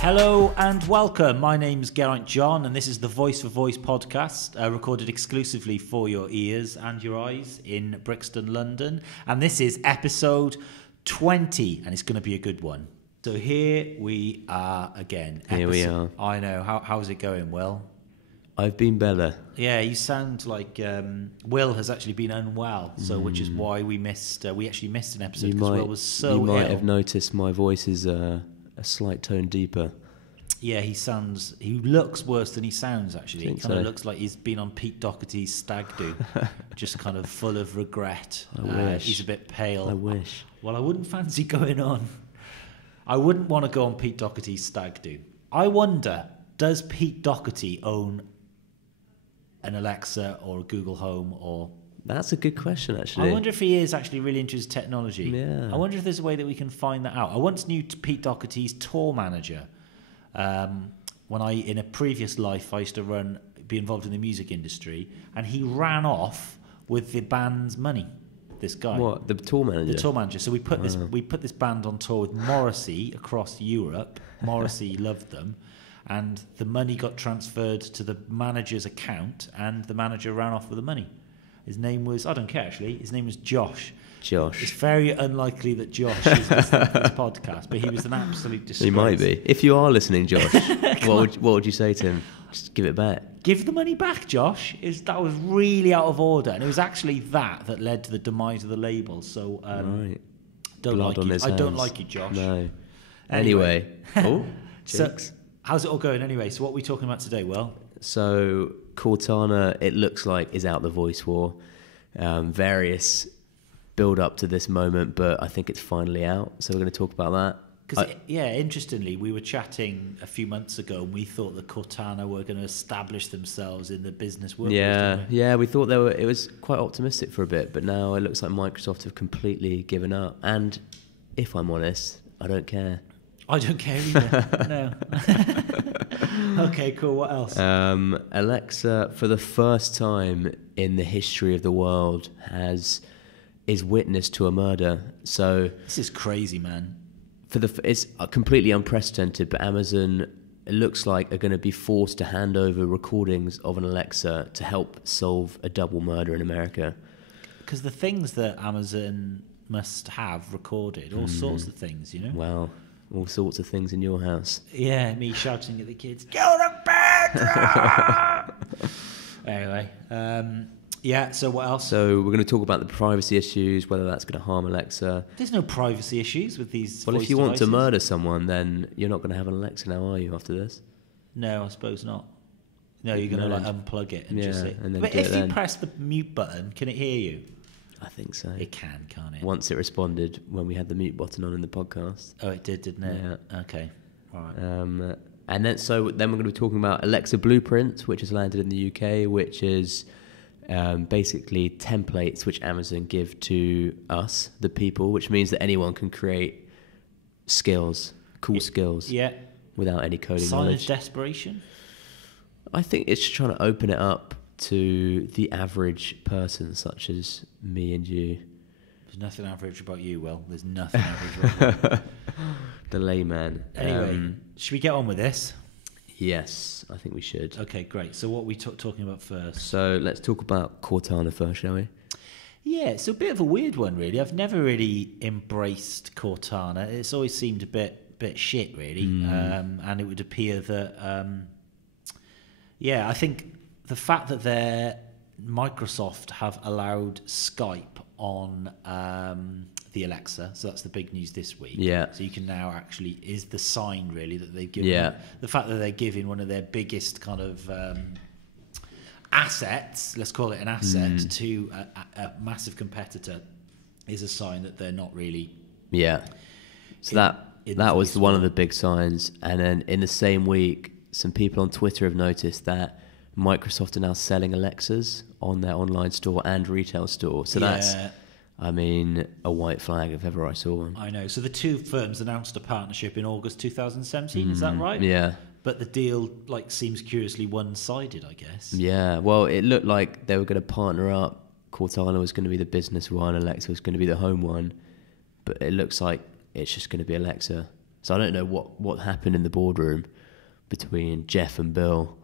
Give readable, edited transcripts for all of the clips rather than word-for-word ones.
Hello and welcome. My name's Geraint John, and this is the Voice for Voice podcast, recorded exclusively for your ears and your eyes in Brixton, London. And this is episode 20, and it's going to be a good one. So here we are again. Here we are. I know. How's it going, Will? I've been better. Yeah, you sound like Will has actually been unwell, so which is why we actually missed an episode because Will was so ill. You might have noticed my voice is a slight tone deeper. Yeah, he looks worse than he sounds, actually. He kind of looks like he's been on Pete Doherty's stag do, just kind of full of regret. I wish. He's a bit pale. I wish. Well, I wouldn't fancy going on. I wouldn't want to go on Pete Doherty's stag do. I wonder, does Pete Doherty own an Alexa or a Google Home or... That's a good question, actually. I wonder if he is actually really into his technology. Yeah. I wonder if there's a way that we can find that out. I once knew Pete Doherty's tour manager. When in a previous life, I used to be involved in the music industry, and he ran off with the band's money. This guy. What? The tour manager? The tour manager. So we put this band on tour with Morrissey across Europe. Morrissey loved them. And the money got transferred to the manager's account, and the manager ran off with the money. His name was, I don't care actually, his name was Josh. It's very unlikely that Josh is listening to this podcast, but he was an absolute disgrace. He might be. If you are listening, Josh, what would you say to him? Just give it back. Give the money back, Josh. That was really out of order, and it was actually that led to the demise of the label. So right. Don't like you, Josh. No. Anyway. Oh, so how's it all going anyway? So what are we talking about today, Will? So Cortana, it looks like, is out the voice war. Various build up to this moment, but I think it's finally out. So we're going to talk about that. Because, interestingly, we were chatting a few months ago and we thought that Cortana were going to establish themselves in the business world. Yeah, we thought it was quite optimistic for a bit, but now it looks like Microsoft have completely given up. And if I'm honest, I don't care. I don't care either. No. Okay, cool. What else? Alexa, for the first time in the history of the world, is witness to a murder. So this is crazy, man. It's completely unprecedented, but Amazon, it looks like, are going to be forced to hand over recordings of an Alexa to help solve a double murder in America. Because the things that Amazon must have recorded, all sorts of things, you know? Wow. All sorts of things in your house. Yeah, me shouting at the kids, go to bed! Anyway, so what else? So we're going to talk about the privacy issues, whether that's going to harm Alexa. There's no privacy issues with these Well, if you devices. want to murder someone, then you're not going to have an Alexa now, are you, after this? No, I suppose not. No, you're going to unplug it and just... And then but if you press the mute button, can it hear you? I think so. It can, can't it? Once it responded when we had the mute button on in the podcast. Oh, it did, didn't it? Yeah. Okay. All right. And then we're going to be talking about Alexa Blueprint, which has landed in the UK, which is basically templates which Amazon give to us, the people, which means that anyone can create skills, skills, without any coding knowledge. Sign of desperation? I think it's trying to open it up to the average person, such as me and you. There's nothing average about you, Will. There's nothing average about you. The layman. Anyway, should we get on with this? Yes, I think we should. Okay, great. So what are we talking about first? So let's talk about Cortana first, shall we? Yeah, it's a bit of a weird one, really. I've never really embraced Cortana. It's always seemed a bit shit, really. And it would appear that, I think the fact that Microsoft have allowed Skype on the Alexa, so that's the big news this week. Yeah. So you can now actually, is the sign really that they've given, the fact that they're giving one of their biggest kind of assets, let's call it an asset, to a massive competitor is a sign that they're not really... Yeah. So that was one of the big signs. And then in the same week, some people on Twitter have noticed that Microsoft are now selling Alexas on their online store and retail store. So that's, I mean, a white flag if ever I saw one. I know. So the two firms announced a partnership in August 2017. Is that right? Yeah. But the deal seems curiously one-sided, I guess. Yeah. Well, it looked like they were going to partner up. Cortana was going to be the business one. Alexa was going to be the home one. But it looks like it's just going to be Alexa. So I don't know what happened in the boardroom between Jeff and Bill.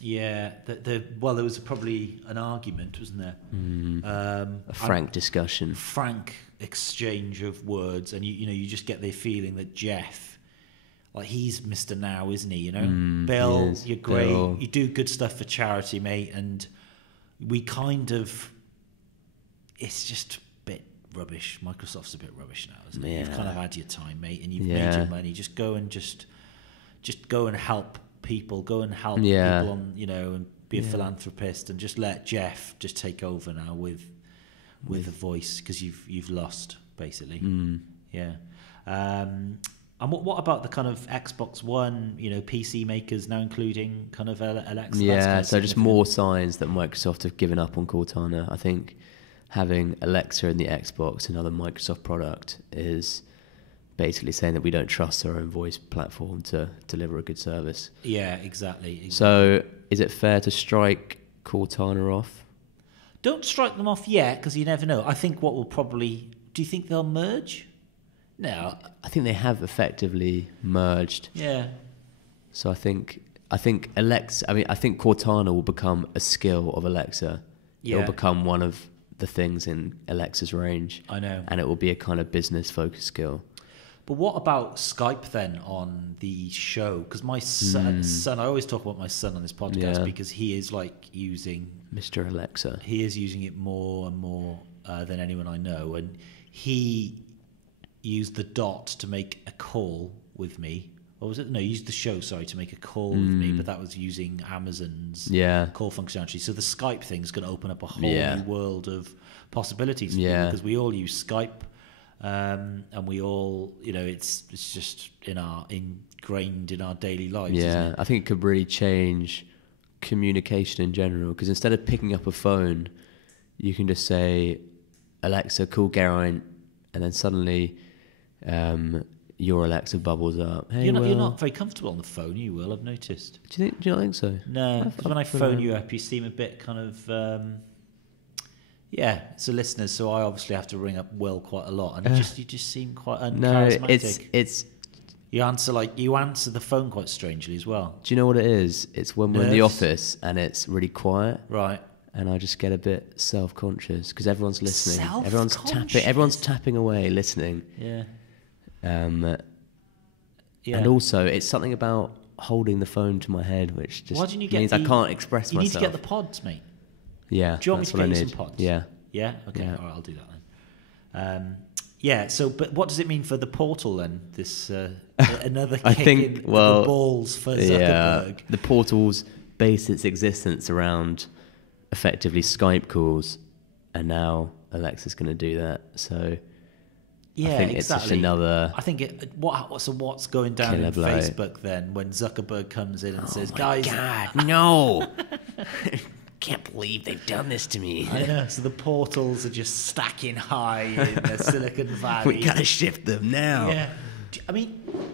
Yeah, well, there was probably an argument, wasn't there? A frank discussion. Frank exchange of words, and you just get the feeling that Jeff, like, he's Mr. Now, isn't he? You know, Bill, you're great. Bill. You do good stuff for charity, mate, and we kind of, it's just a bit rubbish. Microsoft's a bit rubbish now, isn't it? You've kind of had your time, mate, and you've made your money. Just go and just go and help people. Go and help people on, and be a philanthropist, and just let Jeff just take over now with a voice, because you've lost basically. Yeah. And what about the kind of Xbox One, PC makers now including kind of Alexa? Yeah, so just more signs that Microsoft have given up on Cortana. I think having Alexa in the Xbox, another Microsoft product, is basically saying that we don't trust our own voice platform to deliver a good service. Yeah, exactly. So is it fair to strike Cortana off? Don't strike them off yet, because you never know. I think what will probably... Do you think they'll merge? No. I think they have effectively merged. Yeah. So I think Alexa... I think Cortana will become a skill of Alexa. Yeah. It will become one of the things in Alexa's range. I know. And it will be a kind of business-focused skill. But what about Skype then on the show? Because my son, I always talk about my son on this podcast because he is like using... Mr. Alexa. He is using it more and more than anyone I know. And he used the dot to make a call with me. Or was it? No, he used the show, to make a call with me. But that was using Amazon's call functionality. So the Skype thing's going to open up a whole new world of possibilities. Because we all use Skype. And we all, it's just ingrained in our daily lives. Yeah, isn't it? I think it could really change communication in general, because instead of picking up a phone, you can just say, Alexa, call Geraint, and then suddenly your Alexa bubbles up. Hey, you're not very comfortable on the phone, you will, I've noticed. Do you not think so? No, because when I phone you up, you seem a bit kind of... so listeners, so I obviously have to ring up Will quite a lot, and you just seem quite uncharismatic. No, it's you answer the phone quite strangely as well. Do you know what it is? It's when we're in the office and it's really quiet, right? And I just get a bit self-conscious because everyone's listening. Self-conscious? Everyone's tapping away, listening. Yeah. And also, it's something about holding the phone to my head, which just means I can't express myself. You need to get the pods, mate. Yeah, do you want me to get you some pods? Yeah. Yeah? Okay, all right, I'll do that then. But what does it mean for the portal then? This another kick in the balls for Zuckerberg? Yeah, the portal's based its existence around effectively Skype calls, and now Alexa's going to do that. So I think it's just another... I think what's going down in Facebook then when Zuckerberg comes in and says, guys... God, no! Can't believe they've done this to me. I know. So the portals are just stacking high in the Silicon Valley. We gotta shift them now. Yeah. I mean,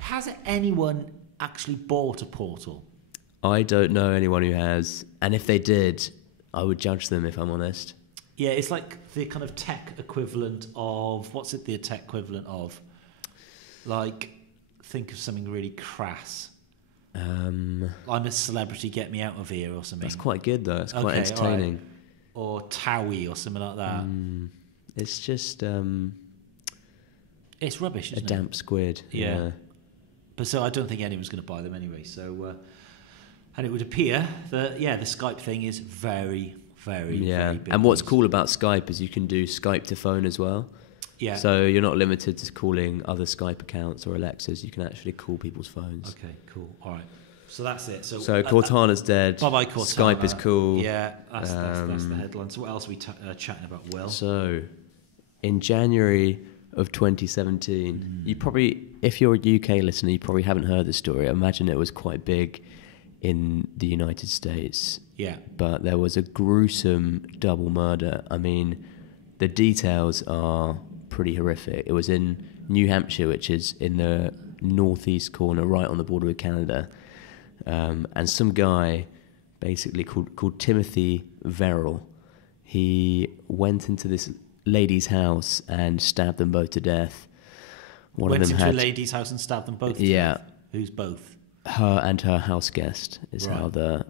has anyone actually bought a portal? I don't know anyone who has, and if they did, I would judge them if I'm honest. Yeah, it's like the kind of tech equivalent of what's it? The tech equivalent of, like, think of something really crass. I'm a celebrity, get me out of here or something. That's quite good though. It's quite entertaining. Right. Or Towie or something like that. It's just it's rubbish, isn't it? A damp squid. Yeah. But so I don't think anyone's going to buy them anyway. So and it would appear that the Skype thing is very, very, very big. And what's cool about Skype is you can do Skype to phone as well. Yeah. So you're not limited to calling other Skype accounts or Alexas. You can actually call people's phones. Okay, cool. All right. So that's it. So Cortana's dead. Bye-bye, Cortana. Skype is cool. Yeah, that's the headline. So what else are we chatting about, Will? So in January of 2017, you probably, if you're a UK listener, you probably haven't heard the story. I imagine it was quite big in the United States. Yeah. But there was a gruesome double murder. I mean, the details are pretty horrific. It was in New Hampshire, which is in the northeast corner, right on the border with Canada. And some guy, basically called Timothy Verrill, he went into this lady's house and stabbed them both to death One Went of them into had a lady's house and stabbed them both. Yeah. Who's both? her and her house guest is Right. how the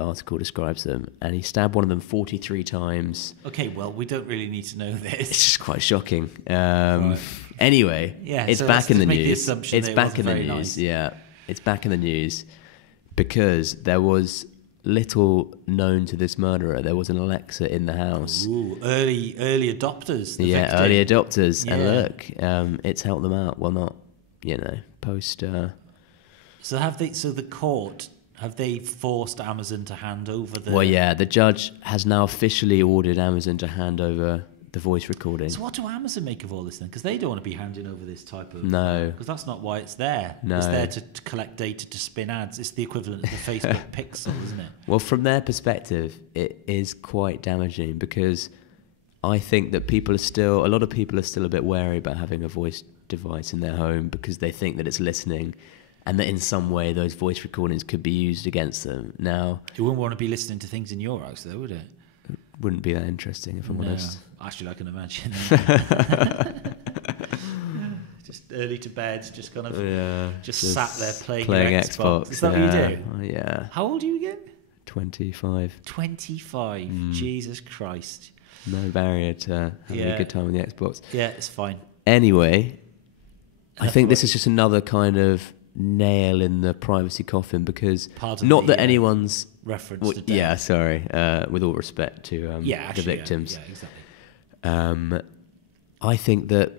article describes them, and he stabbed one of them 43 times. Okay, well, we don't really need to know It's this. just quite shocking. Right. Anyway, Yeah, it's so back let's in the just make the news. assumption It's that it back wasn't in the very news. nice. Yeah, it's back in the news because there was little known to this murderer. There was an Alexa in the house. Ooh, early adopters. The Yeah, victim. early adopters. Yeah. And look, it's helped them out. Well, not, post... So the court, have they forced Amazon to hand over the... Well, yeah, the judge has now officially ordered Amazon to hand over the voice recording. So what do Amazon make of all this then? Because they don't want to be handing over this type of... No. Because that's not why it's there. No. It's there to collect data to spin ads. It's the equivalent of the Facebook pixel, isn't it? Well, from their perspective, it is quite damaging because I think that a lot of people are still a bit wary about having a voice device in their home because they think that it's listening and that in some way those voice recordings could be used against them. Now, You wouldn't want to be listening to things in your house, though, would it? wouldn't be that interesting if I'm honest. Actually, I can imagine. Just early to bed, just kind of Yeah, just sat there playing Xbox. Is that what you do? Oh, yeah, How old are you again? 25. 25. Jesus Christ. No barrier to having a good time on the Xbox. Yeah, it's fine. Anyway, I Enough think about- this is just another kind of nail in the privacy coffin because Pardon not the, that anyone's... reference Well, to death. yeah, sorry. With all respect to the victims. Yeah, exactly. I think that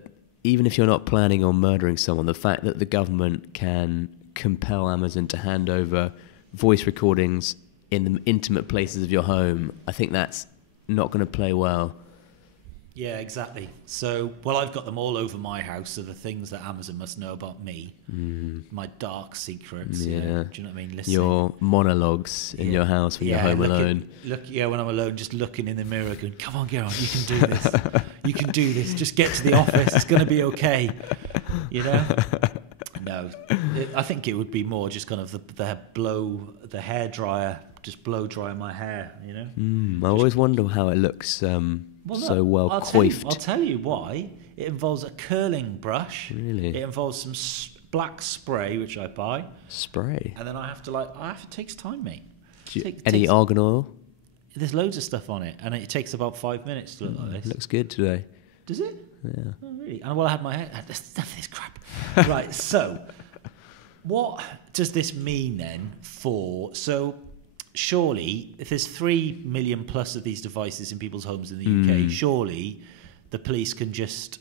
even if you're not planning on murdering someone, the fact that the government can compel Amazon to hand over voice recordings in the intimate places of your home, I think that's not going to play well. Yeah, exactly. So, well, I've got them all over my house, so the things that Amazon must know about me, my dark secrets. Yeah. Do you know what I mean? Listening. Your monologues in your house when you're home alone. When I'm alone, just looking in the mirror, going, "Come on, Geraint, you can do this. You can do this. Just get to the office. It's going to be okay." You know? No, I think it would be more just kind of the hairdryer, just blow dry my hair. You know? I always wonder how it looks I'll coiffed. I'll tell you why. It involves a curling brush. Really? It involves some black spray, which I buy, Spray. and then it takes time, mate. Any argan oil? There's loads of stuff on it, and it takes about 5 minutes to look like this. Looks good today. Does it? Yeah. Oh, really? And I had my hair. This crap. Right. So, what does this mean then for? So, surely, if there's 3 million plus of these devices in people's homes in the UK, surely the police can just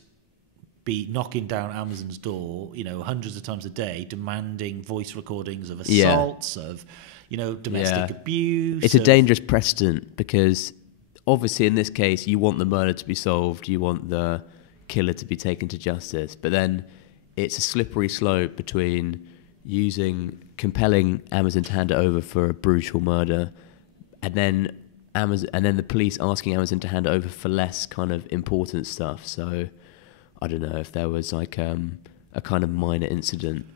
be knocking down Amazon's door, hundreds of times a day, demanding voice recordings of assaults, of, domestic abuse. It's a dangerous precedent because obviously in this case you want the murder to be solved, you want the killer to be taken to justice, but then it's a slippery slope between compelling Amazon to hand it over for a brutal murder, and then the police asking Amazon to hand it over for less kind of important stuff. So I don't know if there was like a kind of minor incident.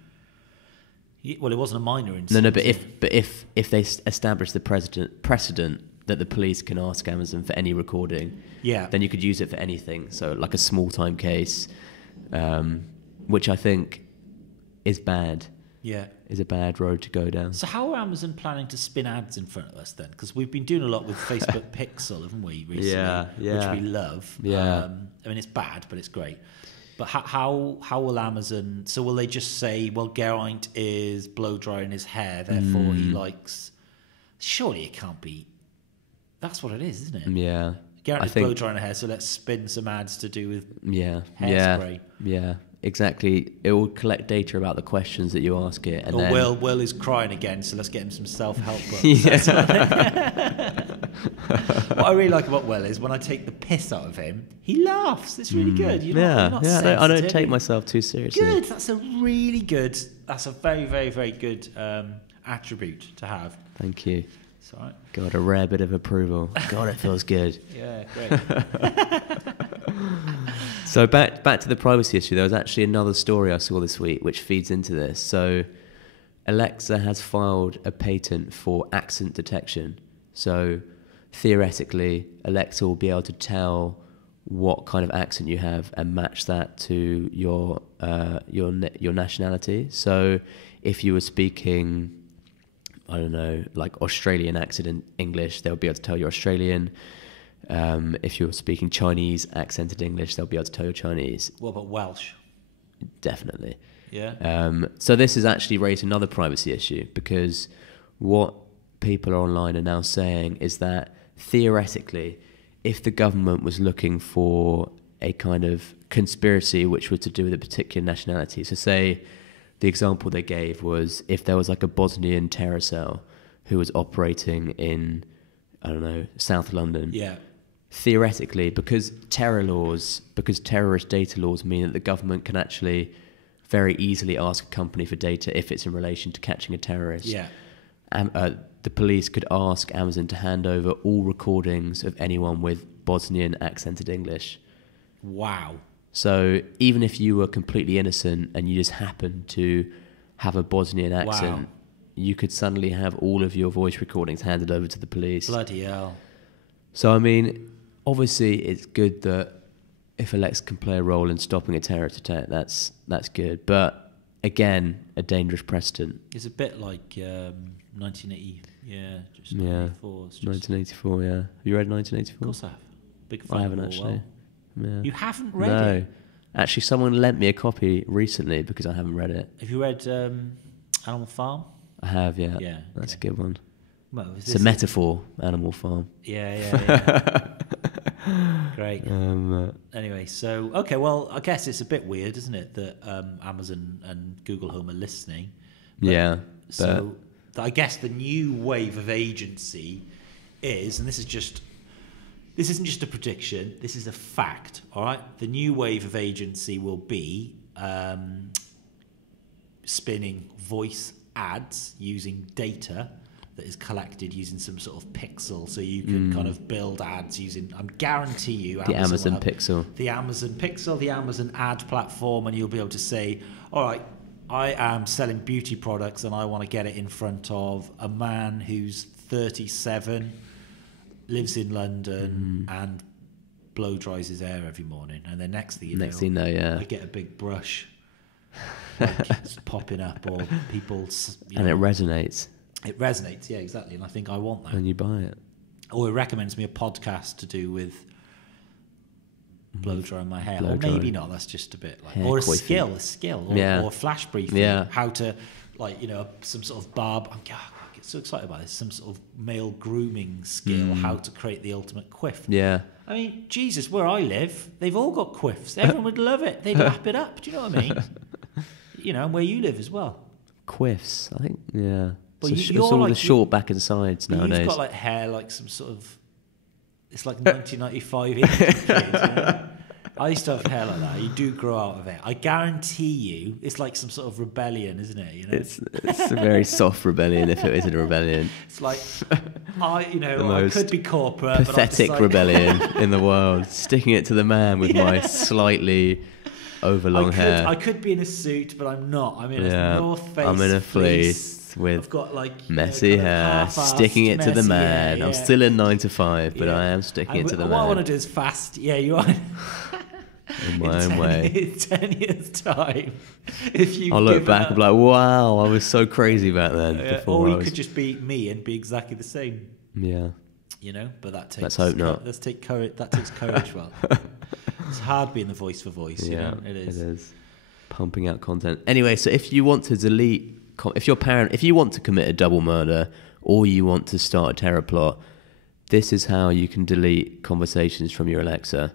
Well, it wasn't a minor incident. No, but if they establish the precedent that the police can ask Amazon for any recording, then you could use it for anything. So like a small time case, which I think is bad. Yeah. Is a bad road to go down. So how are Amazon planning to spin ads in front of us then? Because we've been doing a lot with Facebook Pixel, haven't we, recently? Yeah. Which we love. Yeah. I mean, it's bad, but it's great. But how will Amazon... So will they just say, well, Geraint is blow-drying his hair, therefore he likes... Surely it can't be... That's what it is, isn't it? Yeah. Geraint is blow-drying her hair, so let's spin some ads to do with hairspray. Yeah. Exactly. It will collect data about the questions that you ask it. And Will is crying again, so let's get him some self-help books. What I really like about Will is when I take the piss out of him, he laughs. It's really good. You're not I don't take myself too seriously. Good. That's a very, very, very good attribute to have. Thank you. It's all right. God, a rare bit of approval. God, it feels good. Yeah, great. So back to the privacy issue, there was actually another story I saw this week which feeds into this. So Alexa has filed a patent for accent detection. So theoretically, Alexa will be able to tell what kind of accent you have and match that to your nationality. So if you were speaking, I don't know, like Australian accent in English, they'll be able to tell you're Australian. If you're speaking Chinese accented English, they'll be able to tell you're Chinese. What about Welsh? Definitely. Yeah. So this has actually raised another privacy issue, because what people online are now saying is that theoretically, if the government was looking for a kind of conspiracy which was to do with a particular nationality, so say the example they gave was if there was like a Bosnian terror cell who was operating in, I don't know, South London. Yeah. Theoretically, because terrorist data laws mean that the government can actually very easily ask a company for data if it's in relation to catching a terrorist. Yeah. The police could ask Amazon to hand over all recordings of anyone with Bosnian accented English. Wow. So even if you were completely innocent and you just happened to have a Bosnian accent, you could suddenly have all of your voice recordings handed over to the police. Bloody hell. So, I mean, obviously it's good that if Alexa can play a role in stopping a terrorist attack, that's good. But again, a dangerous precedent. It's a bit like 1980. Yeah, just Yeah, 1984. It's just, 1984, yeah. Have you read 1984? of course I have. Big fan I of haven't Orwell. actually. Yeah. You haven't read No. it? Actually, someone lent me a copy recently because I haven't read it. Have you read Animal Farm? I have, yeah. Yeah. That's a good one. Well, It's a metaphor, Animal Farm. Yeah. Great. Anyway, so, okay, well, I guess it's a bit weird, isn't it, that Amazon and Google Home are listening. Yeah. So I guess the new wave of agency is, and this isn't just a prediction, this is a fact, all right? The new wave of agency will be spinning voice ads using data that is collected using some sort of pixel, so you can kind of build ads using, I guarantee you, the Amazon Pixel. The Amazon Pixel, the Amazon ad platform, and you'll be able to say, all right, I am selling beauty products and I want to get it in front of a man who's 37, lives in London, and blow dries his hair every morning. And then next thing you know, yeah. I get a big brush like it's popping up, or people, And it resonates. It resonates, yeah, exactly. And I think I want that. And you buy it. Or it recommends me a podcast to do with blow drying my hair. Blow Or maybe drying. not, that's just a bit like... Hair Or a coiffing. skill, or, Yeah. or a flash briefing. Yeah. How to, like, you know, some sort of I get so excited about this. Some sort of male grooming skill, how to create the ultimate quiff. Yeah. I mean, Jesus, where I live, they've all got quiffs. Everyone would love it. They'd lap it up. Do you know what I mean? You know, and where you live as well. Quiffs, I think, yeah. But It's you're all like- the short back and sides nowadays. You've got like hair like some sort of... It's like 1995 English kids, you know? I used to have hair like that. You do grow out of it. I guarantee you, it's like some sort of rebellion, isn't it? You know, It's a very soft rebellion, if it isn't a rebellion. it's like I most could be corporate, but Pathetic I'm just like, rebellion in the world. Sticking it to the man with my slightly overlong hair. I could be in a suit, but I'm not. I'm in Yeah, a North Face. I'm in a fleece I've with got like messy hair, sticking it to the man. I'm still in 9 to 5, but I am sticking it to the What I want to man do is fast. Yeah, you are. in my own way. In 10 years' time, if you I'll look back and be like, wow, I was so crazy back then. Before or I you was, could just be me and be exactly the same. yeah. You know, but that takes. Let's hope not. Let's take courage. That takes courage. Well, it's hard being the voice for voice. You know? It is. It is. Pumping out content. Anyway, so if you want to delete, if you want to commit a double murder or you want to start a terror plot, this is how you can delete conversations from your Alexa.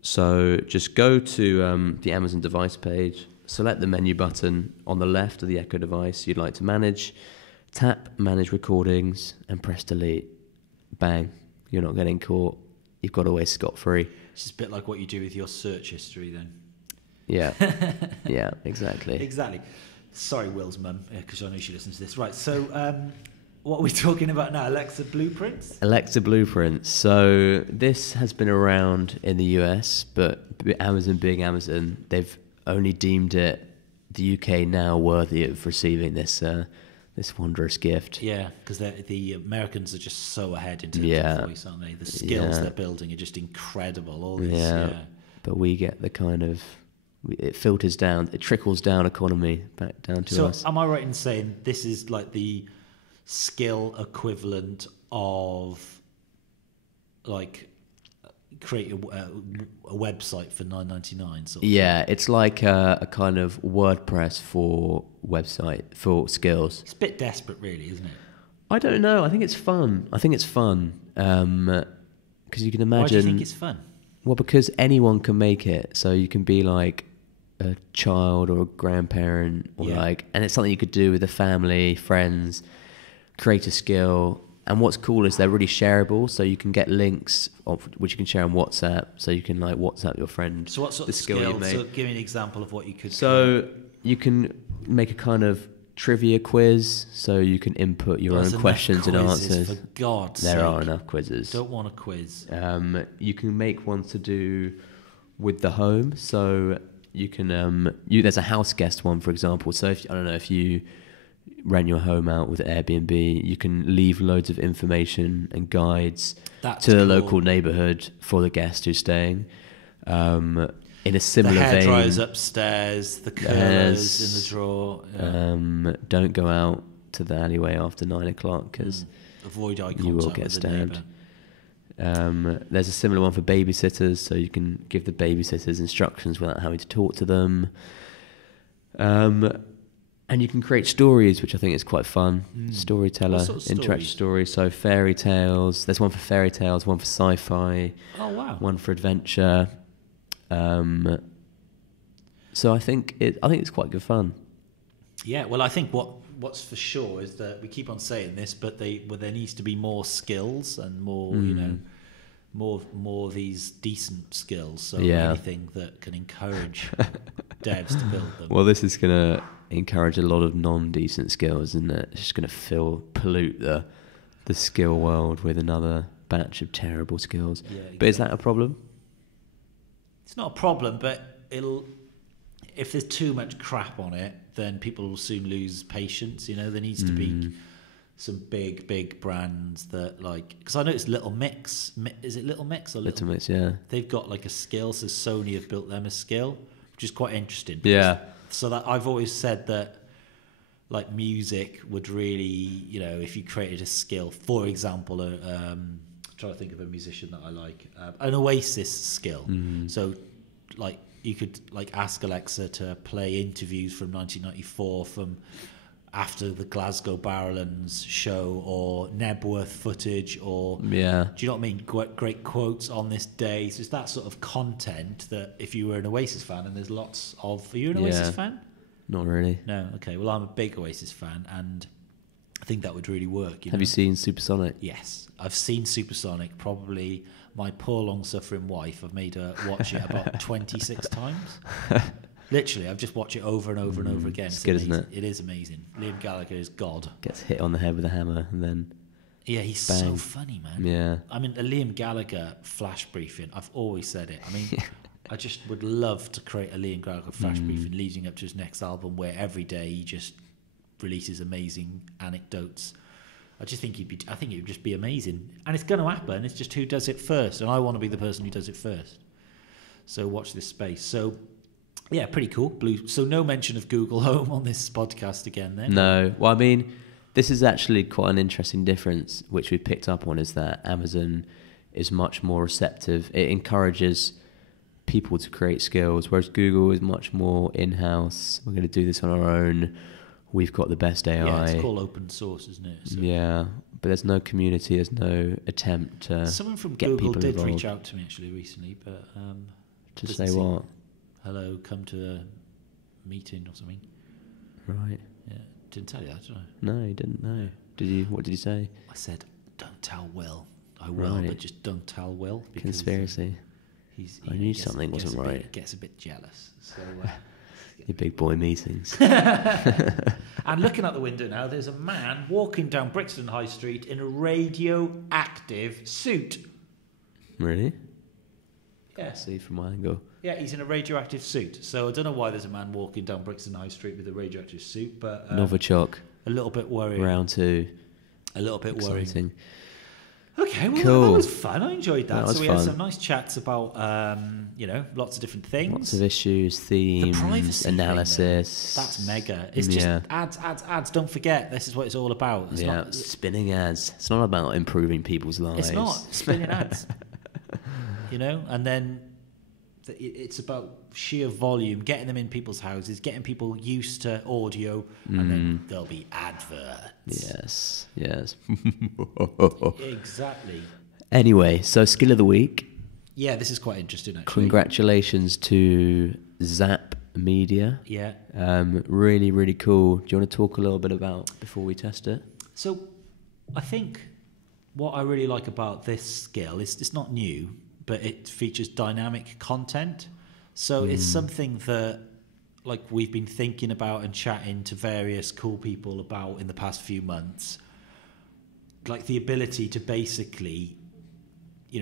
So just go to the Amazon device page, select the menu button on the left of the Echo device you'd like to manage, tap Manage Recordings and press Delete. Bang. You're not getting caught. You've got away scot-free. It's just a bit like what you do with your search history then. Yeah. Yeah, exactly. Exactly. Sorry, Will's mum, because I know she listens to this. Right, so what are we talking about now? Alexa Blueprints? Alexa Blueprints. So this has been around in the US, but Amazon being Amazon, they've only deemed it the UK now worthy of receiving this this wondrous gift. Yeah, because the Americans are just so ahead in terms of voice, aren't they? The skills they're building are just incredible. All these, But we get the kind of, it filters down, it trickles down economy back down to us. So am I right in saying this is like the skill equivalent of like create a website for $9.99? Sort of it's like a kind of WordPress for website, for skills. It's a bit desperate, really, isn't it? I don't know. I think it's fun. Because you can imagine... Why do you think it's fun? Well, because anyone can make it. So you can be like a child or a grandparent, or and it's something you could do with a family, friends, create a skill. And what's cool is they're really shareable, so you can get links which you can share on WhatsApp. So you can like WhatsApp your friend. So what sort of skill? So give me an example of what you could. So you can make a kind of trivia quiz, so you can input your own questions and answers. For God's sake. There are enough quizzes. Don't want a quiz. You can make one to do with the home, so you can. There's a house guest one, for example. So if you rent your home out with Airbnb, you can leave loads of information and guides to the local neighbourhood for the guest who's staying. In a similar vein, the hairdryer's upstairs, the curlers in the drawer. Don't go out to the alleyway after 9:00 because avoid eye contact. You will get stabbed. There's a similar one for babysitters, so you can give the babysitters instructions without having to talk to them. And you can create stories, which I think is quite fun. Storyteller, sort of interactive stories. So fairy tales. There's one for fairy tales, one for sci-fi. Oh wow! One for adventure. So I think it's quite good fun. Yeah, well, I think what's for sure is that we keep on saying this, but there needs to be more skills and more, more of these decent skills. So anything that can encourage devs to build them. Well, this is going to encourage a lot of non-decent skills, isn't it? It's just going to pollute the skill world with another batch of terrible skills. Yeah, exactly. But is that a problem? It's not a problem, but if there's too much crap on it, then people will soon lose patience. There needs to be some big brands that because I noticed Little Mix. Is it Little Mix or Little Mix? Yeah, they've got like a skill. So Sony have built them a skill, which is quite interesting. Yeah. So that I've always said that like music would really, if you created a skill, for example, I'm trying to think of a musician that I like, an Oasis skill. So like you could like ask Alexa to play interviews from 1994 from after the Glasgow Barrowlands show, or Nebworth footage, or do you know what I mean? Great quotes on this day. So it's that sort of content that if you were an Oasis fan, and there's lots of. Are you an Oasis fan? Not really. No. Okay. Well, I'm a big Oasis fan, and I think that would really work. Have you seen Supersonic? Yes, I've seen Supersonic. Probably my poor long-suffering wife. I've made her watch it about 26 times. Literally, I've just watched it over and over and over again. It's good, isn't it? It is amazing. Liam Gallagher is God. Gets hit on the head with a hammer and then... Yeah, he's bang. so funny, man. Yeah. I mean, a Liam Gallagher flash briefing, I've always said it. I mean, I just would love to create a Liam Gallagher flash briefing leading up to his next album, where every day he just releases amazing anecdotes. I think it would just be amazing. And it's going to happen. It's just who does it first. And I want to be the person who does it first. So watch this space. So... yeah, pretty cool. So no mention of Google Home on this podcast again then? No. Well, I mean, this is actually quite an interesting difference, which we picked up on, is that Amazon is much more receptive. It encourages people to create skills, whereas Google is much more in-house. We're going to do this on our own. We've got the best AI. Yeah, it's called open source, isn't it? So yeah, but there's no community. There's no attempt to someone from get Google people did involved. reach out to me actually recently, but... to say what? Hello, come to a meeting or something. Right. Yeah, didn't tell you that, did I? No, you didn't. No. Did you? What did you say? I said, don't tell Will. I will, but just don't tell Will. Conspiracy. I knew something wasn't right. Gets a bit jealous. So, your big boy meetings. And looking out the window now, there's a man walking down Brixton High Street in a radioactive suit. Really? Yeah. See from my angle. Yeah, he's in a radioactive suit. So I don't know why there's a man walking down Brixton High Street with a radioactive suit, but... Novichok. a little bit worrying. Round 2. A little bit worrying. Exciting. Okay, well, Cool. that was fun. I enjoyed that. That was So we fun. had some nice chats about, lots of different things. Lots of issues, themes, privacy analysis. thing, that's mega. It's just ads. Don't forget, this is what it's all about. It's not spinning ads. It's not about improving people's lives. It's not spinning ads. And then it's about sheer volume, getting them in people's houses, getting people used to audio, and then there'll be adverts. Yes. Exactly. Anyway, so skill of the week. Yeah, this is quite interesting, actually. Congratulations to XAPP Media. Yeah. Really, really cool. Do you want to talk a little bit about before we test it? So I think what I really like about this skill is it's not new, but it features dynamic content. So it's something that we've been thinking about and chatting to various cool people about in the past few months. Like the ability to basically,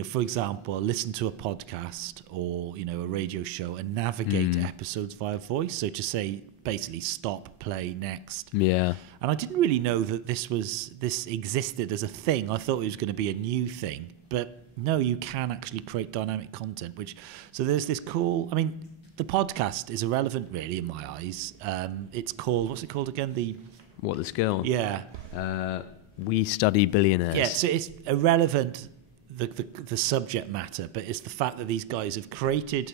for example, listen to a podcast or, a radio show and navigate episodes via voice. So to say, basically, stop, play, next. Yeah. And I didn't really know that this existed as a thing. I thought it was going to be a new thing. But no, you can actually create dynamic content. So there's this cool... the podcast is irrelevant, really, in my eyes. It's called... What's it called again? The skill? Yeah. We Study Billionaires. Yeah, so it's irrelevant, the subject matter, but it's the fact that these guys have created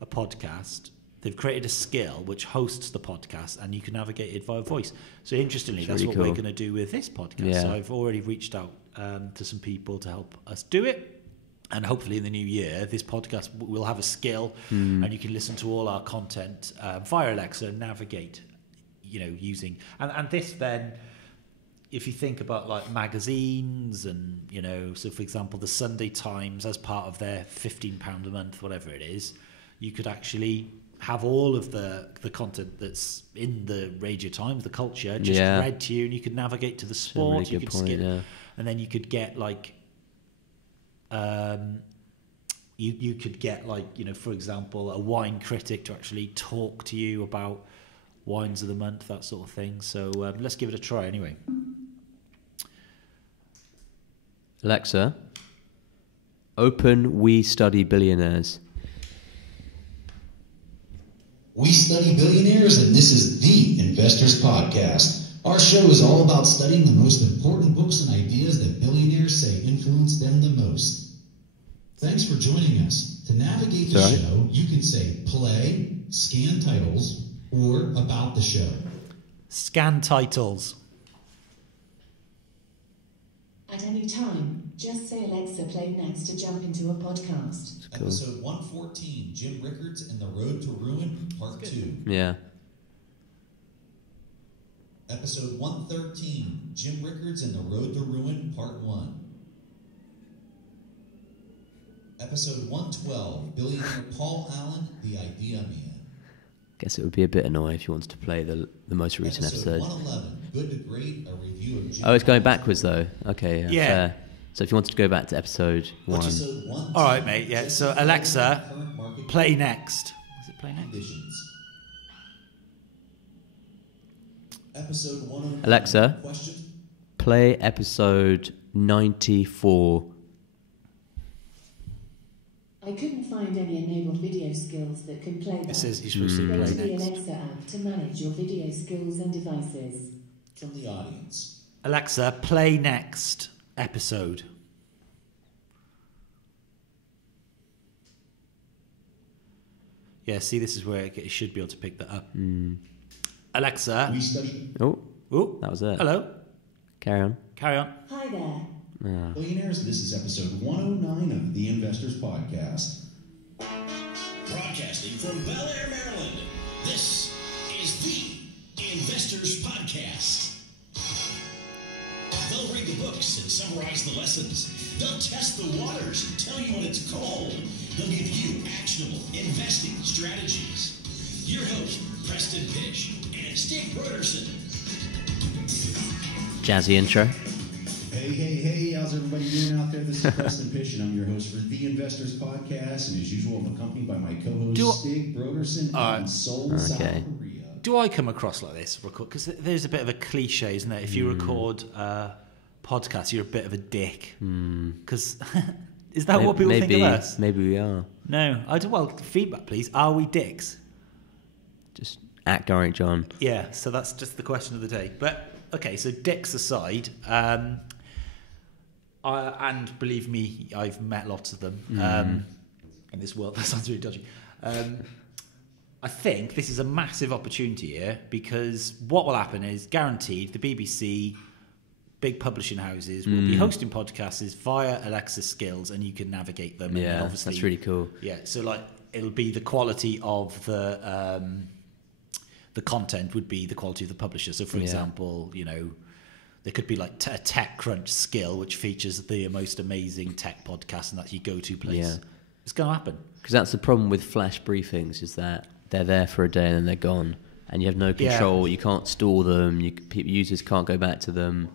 a podcast. They've created a skill which hosts the podcast, and you can navigate it via voice. So interestingly, that's really what cool. we're going to do with this podcast. Yeah. So I've already reached out to some people to help us do it. And hopefully in the new year, this podcast will have a skill, and you can listen to all our content via Alexa and navigate, using... And this then, if you think about magazines and, so for example, the Sunday Times, as part of their £15 a month, whatever it is, you could actually have all of the content that's in the Radio Times, the culture, just read to you, and you could navigate to the sport, really you could skip, and then you could get you could get for example, a wine critic to actually talk to you about wines of the month, that sort of thing. So let's give it a try anyway. Alexa, open We Study Billionaires. We Study Billionaires, and this is the Investors Podcast. Our show is all about studying the most important books and ideas that billionaires say influence them the most. Thanks for joining us. To navigate the show, you can say play, scan titles, or about the show. Scan titles. At any time, just say Alexa play next to jump into a podcast. Cool. Episode 114, Jim Rickards and the Road to Ruin, Part 2. Yeah. Episode 113, Jim Rickards and the Road to Ruin, Part 1. Episode 112, Billionaire Paul Allen, The Idea Man. Guess it would be a bit annoying if you wanted to play the most recent episode. 111, Good to Great, a review of Jim Oh, it's going backwards though. Okay, Yeah. Fair. So if you wanted to go back to episode 1. All right, mate. Yeah. So Alexa, play next. Is it play next? Conditions. Episode 109. Alexa, Questions? play episode 94. I couldn't find any enabled video skills that can play that. It says you're supposed to Go play to the next. Alexa app to manage your video skills and devices. From the audience. Alexa, play next episode. Yeah, see, this is where it should be able to pick that up. Alexa. We study Oh, Oh, that was it. hello. Carry on. Carry on. Hi there. Billionaires. This is episode 109 of the Investors Podcast. Broadcasting from Bel Air, Maryland, this is the Investors Podcast. They'll read the books and summarize the lessons. They'll test the waters and tell you when it's cold. They'll give you actionable investing strategies. Your host, Preston Pish and Stig Broderson. Jazzy intro. Hey, how's everybody doing out there? This is Preston Pish, and I'm your host for the Investors Podcast, and as usual, I'm accompanied by my co-host, Stig Broderson in Seoul, South Korea. do I come across like this? Because there's a bit of a cliche, isn't there? If you record podcasts, you're a bit of a dick. Because is that what people think of us? Maybe we are. No. Well, feedback, please. Are we dicks? Just at Geraint John. Yeah, so that's just the question of the day. But, okay, so dicks aside, and believe me, I've met lots of them in this world. That sounds really dodgy. I think this is a massive opportunity here, because what will happen is, guaranteed, the BBC, big publishing houses will be hosting podcasts via Alexa skills, and you can navigate them. Yeah, and obviously, that's really cool. Yeah, so like it'll be the quality of the content would be the quality of the publisher. So, for example, you know, there could be like a TechCrunch skill, which features the most amazing tech podcast, and that's your go-to place. Yeah. It's going to happen. Because that's the problem with flash briefings, is that they're there for a day and then they're gone, and you have no control. You can't store them. Users can't go back to them.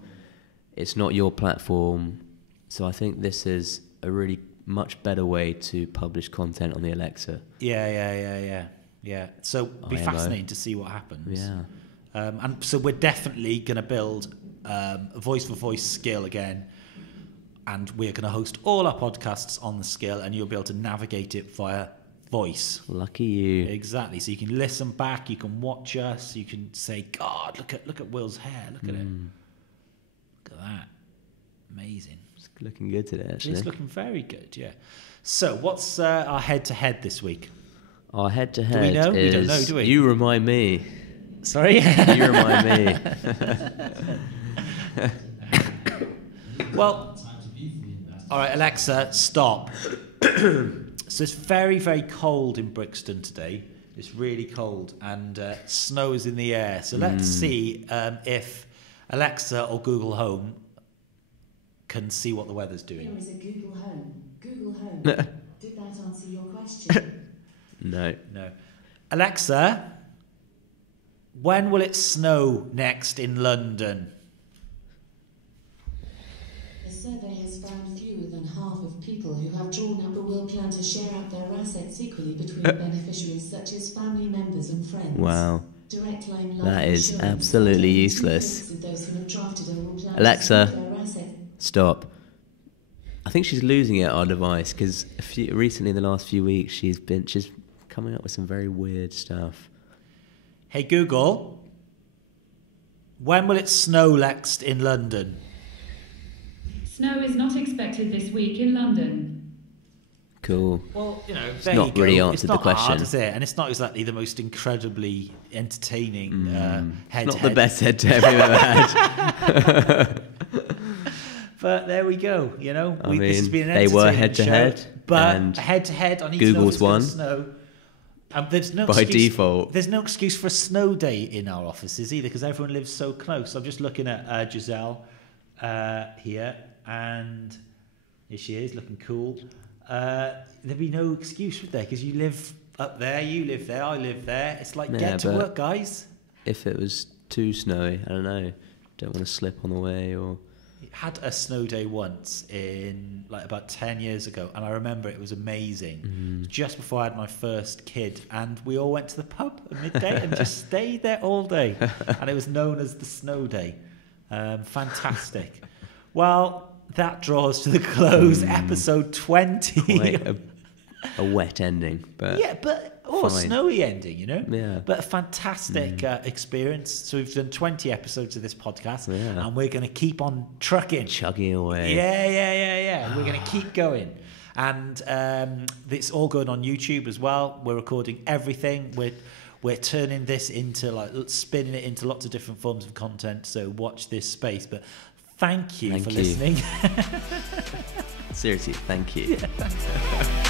It's not your platform. So I think this is a really much better way to publish content on the Alexa. Yeah. So it'll be fascinating to see what happens. Yeah. And so we're definitely going to build a voice-for-voice skill again, and we're going to host all our podcasts on the skill, and you'll be able to navigate it via voice. Lucky you. Exactly. So you can listen back, you can watch us, you can say, God, look at Will's hair, look at it. Look at that. Amazing. It's looking good today, actually. It's looking very good, yeah. So what's our head-to-head this week? Our head-to-head do we know? is... We don't know, do we? You remind me. Sorry? You remind me. Well, all right, Alexa, stop. So it's very, very cold in Brixton today. It's really cold, and snow is in the air. So let's see if Alexa or Google Home can see what the weather's doing. Here is a Google Home. Google Home. Did that answer your question? No. Alexa, when will it snow next in London? The survey has found fewer than half of people who have drawn up a will plan to share out their assets equally between beneficiaries such as family members and friends. Wow. Direct line That is insurance absolutely contains useless. of those who have drafted a will plan to Alexa, split their assets. stop. I think she's losing it, our device, because recently in the last few weeks she's coming up with some very weird stuff. Hey Google, when will it snow next in London? Snow is not expected this week in London. Cool. Well, you know, it's not really answered the question. Hard, is it? And it's not exactly the most incredibly entertaining head-to-head. Not the best head-to-head we've ever had. But there we go. You know, I mean, this has been an they were entertaining head-to-head, show, but and head-to-head, I need Google's to know won. if it's going to snow. There's no by excuse, default. There's no excuse for a snow day in our offices either, because everyone lives so close. I'm just looking at Giselle here, and here she is, looking cool. There'd be no excuse, would there? Because you live up there, you live there, I live there. It's like, get to work, guys. If it was too snowy, I don't know. Don't want to slip on the way or... Had a snow day once in like about 10 years ago, and I remember it was amazing. Just before I had my first kid, and we all went to the pub at midday and just stayed there all day, and it was known as the snow day. Fantastic. Well, that draws to the close episode 20. Quite a wet ending, but yeah, but a snowy ending, you know. Yeah, but a fantastic experience. So we've done 20 episodes of this podcast, and we're going to keep on chugging away. Yeah. We're going to keep going, and it's all going on YouTube as well. We're recording everything. We're turning this into spinning it into lots of different forms of content. So watch this space. But thank you for listening. Seriously, thank you. Yeah, thanks.